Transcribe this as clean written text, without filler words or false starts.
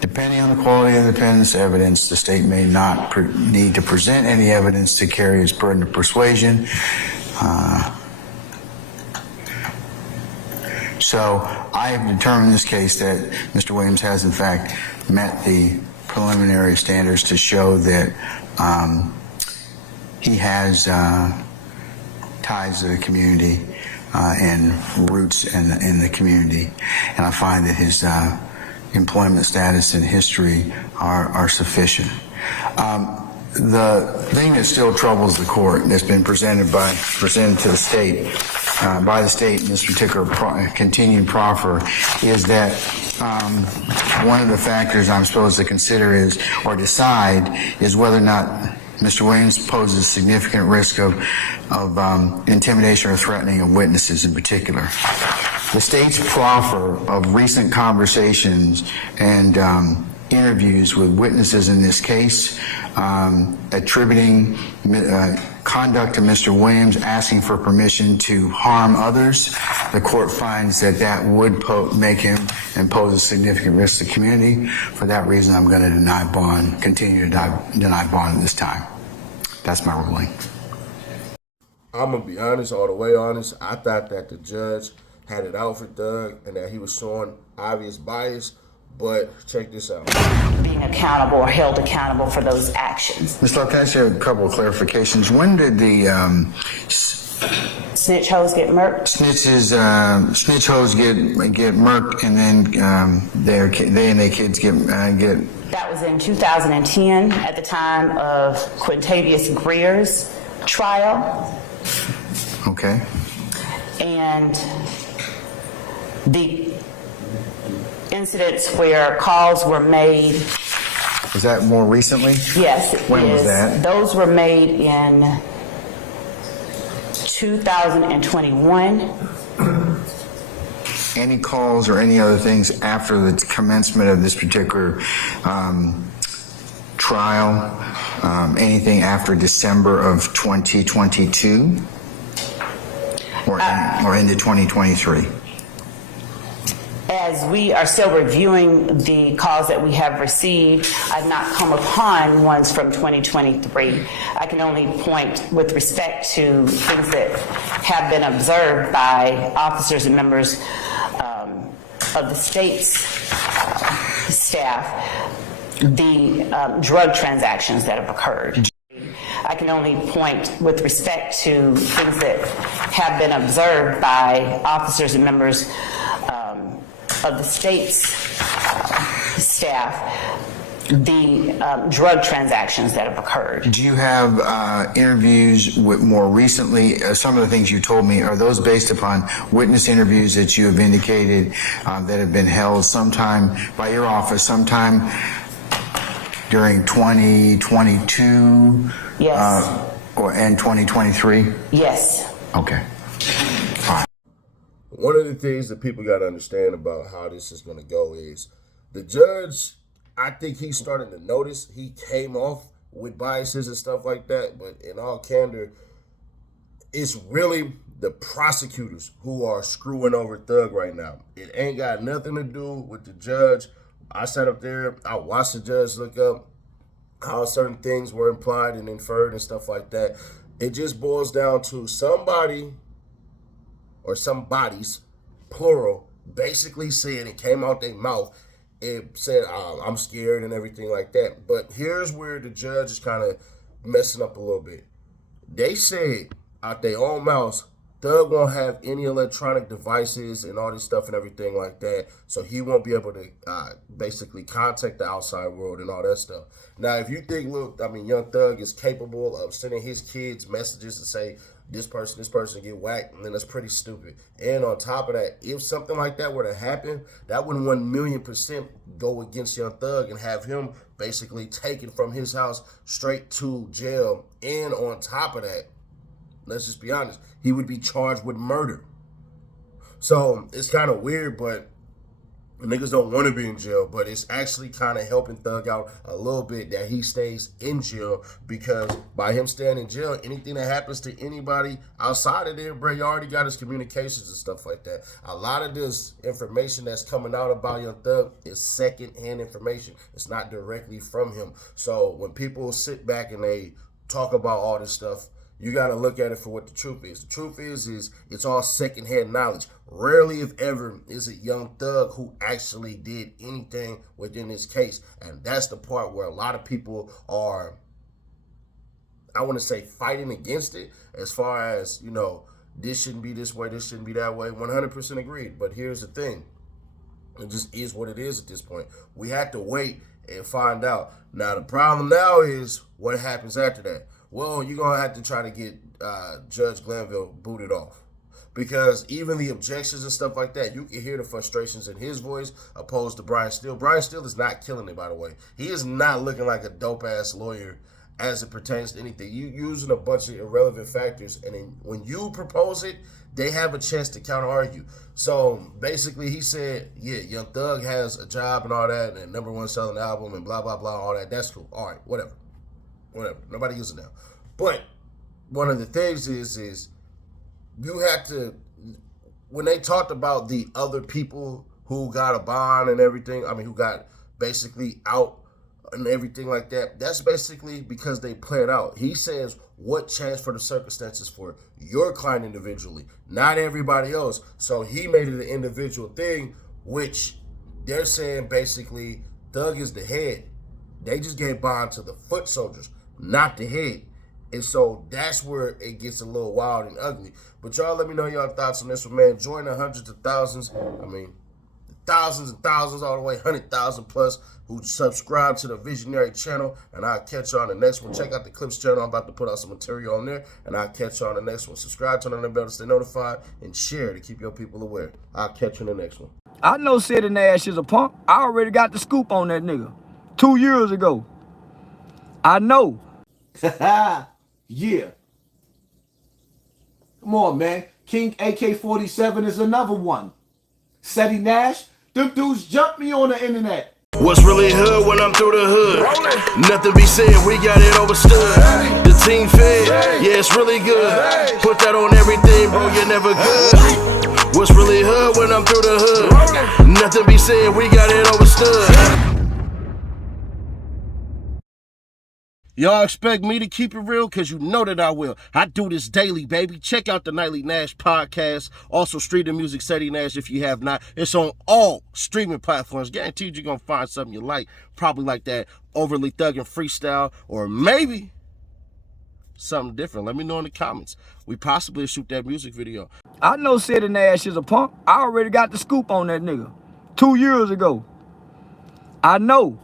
Depending on the quality of the defendant's evidence, the state may not need to present any evidence to carry its burden of persuasion. So I have determined in this case that Mr. Williams has in fact met the preliminary standards to show that he has ties to the community and roots in the community, and I find that his employment status and history are sufficient. The thing that still troubles the court that's been presented to the state by the state in this particular continued proffer is that one of the factors I'm supposed to consider or decide is whether or not Mr. Williams poses significant risk of intimidation or threatening of witnesses in particular. The state's proffer of recent conversations and interviews with witnesses in this case, attributing conduct to Mr. Williams, asking for permission to harm others, the court finds that that would make him and pose a significant risk to the community. For that reason, I'm going to deny bond, continue to deny bond at this time. That's my ruling. I'm going to be honest, all the way honest. I thought that the judge had it out for Doug and that he was showing obvious bias, but check this out. Being accountable or held accountable for those actions. Ms. Love, can I ask you a couple of clarifications? When did the snitch hoes get murked? Snitch hoes get murked, and then they and their kids get. That was in 2010 at the time of Quintavious Greer's trial. Okay. And the incidents where calls were made. Was that more recently? Yes. When was that? Those were made in 2021. Any calls or any other things after the commencement of this particular trial? Anything after December of 2022? Or into 2023? As we are still reviewing the calls that we have received, I've not come upon ones from 2023. I can only point with respect to things that have been observed by officers and members of the state's staff, the drug transactions that have occurred. I can only point with respect to things that have been observed by officers and members of the state's staff, the drug transactions that have occurred. Do you have interviews with more recently? Some of the things you told me, are those based upon witness interviews that you have indicated that have been held sometime by your office, sometime during 2022? Yes. And 2023? Yes. Okay. One of the things that people got to understand about how this is going to go is the judge, I think he's starting to notice he came off with biases and stuff like that. But in all candor, it's really the prosecutors who are screwing over Thug right now. It ain't got nothing to do with the judge. I sat up there, I watched the judge look up how certain things were implied and inferred and stuff like that. It just boils down to somebody or some bodies, plural, basically said, it came out their mouth, it said, I'm scared and everything like that. But here's where the judge is kind of messing up a little bit. They said out their own mouths, Thug won't have any electronic devices and all this stuff and everything like that, so he won't be able to basically contact the outside world and all that stuff. Now, if you think, Young Thug is capable of sending his kids messages to say, this person get whacked, and then that's pretty stupid. And on top of that, if something like that were to happen, that would 1,000,000% go against Young Thug and have him basically taken from his house straight to jail. And on top of that, let's just be honest, he would be charged with murder. So it's kind of weird, but Niggas don't want to be in jail, but it's actually kind of helping Thug out a little bit that he stays in jail, because by him staying in jail, anything that happens to anybody outside of there, bro, you already got his communications and stuff like that. A lot of this information that's coming out about Young Thug is secondhand information. It's not directly from him. So when people sit back and they talk about all this stuff, you got to look at it for what the truth is. The truth is it's all secondhand knowledge. Rarely, if ever, is it Young Thug who actually did anything within this case. And that's the part where a lot of people are, I want to say, fighting against it, as far as, you know, this shouldn't be this way, this shouldn't be that way. 100% agreed. But here's the thing. It just is what it is at this point. We have to wait and find out. Now, the problem now is what happens after that. Well, you're going to have to try to get Judge Glanville booted off. Because even the objections and stuff like that, you can hear the frustrations in his voice opposed to Brian Steele. Brian Steele is not killing it, by the way. He is not looking like a dope-ass lawyer as it pertains to anything. You using a bunch of irrelevant factors, and then when you propose it, they have a chance to counter-argue. So basically he said, yeah, Young Thug has a job and all that, and #1 selling album and blah, blah, blah, all that. That's cool. All right, whatever. Nobody uses it now. But one of the things is you have to, when they talked about the other people who got a bond and everything, I mean, who got basically out and everything like that, that's basically because they play it out. He says what changed for the circumstances for your client individually, not everybody else. So he made it an individual thing, which they're saying basically Thug is the head. They just gave bond to the foot soldiers, not the head. And so that's where it gets a little wild and ugly. But y'all let me know your thoughts on this one, man. Join the hundreds of thousands. I mean, thousands and thousands all the way, 100,000 plus who subscribe to the Visionary channel. And I'll catch you on the next one. Check out the Clips channel. I'm about to put out some material on there. And I'll catch you on the next one. Subscribe, turn on the bell to stay notified, and share to keep your people aware. I'll catch you in the next one. I know Sid Nash is a punk. I already got the scoop on that nigga 2 years ago. I know. Yeah. Come on, man. King AK-47 is another one. Seti Nash, them dudes jumped me on the internet. What's really hood when I'm through the hood? Nothing be said, we got it overstood. The team fed, yeah, it's really good. Put that on everything, bro, you're never good. What's really hood when I'm through the hood? Nothing be said, we got it overstood. Y'all expect me to keep it real? Because you know that I will. I do this daily, baby. Check out the Nightly Nash podcast. Also, Street and Music Seti Nash if you have not. It's on all streaming platforms. Guaranteed you're going to find something you like. Probably like that overly thugging freestyle, or maybe something different. Let me know in the comments. We possibly shoot that music video. I know Sid Nash is a punk. I already got the scoop on that nigga 2 years ago. I know.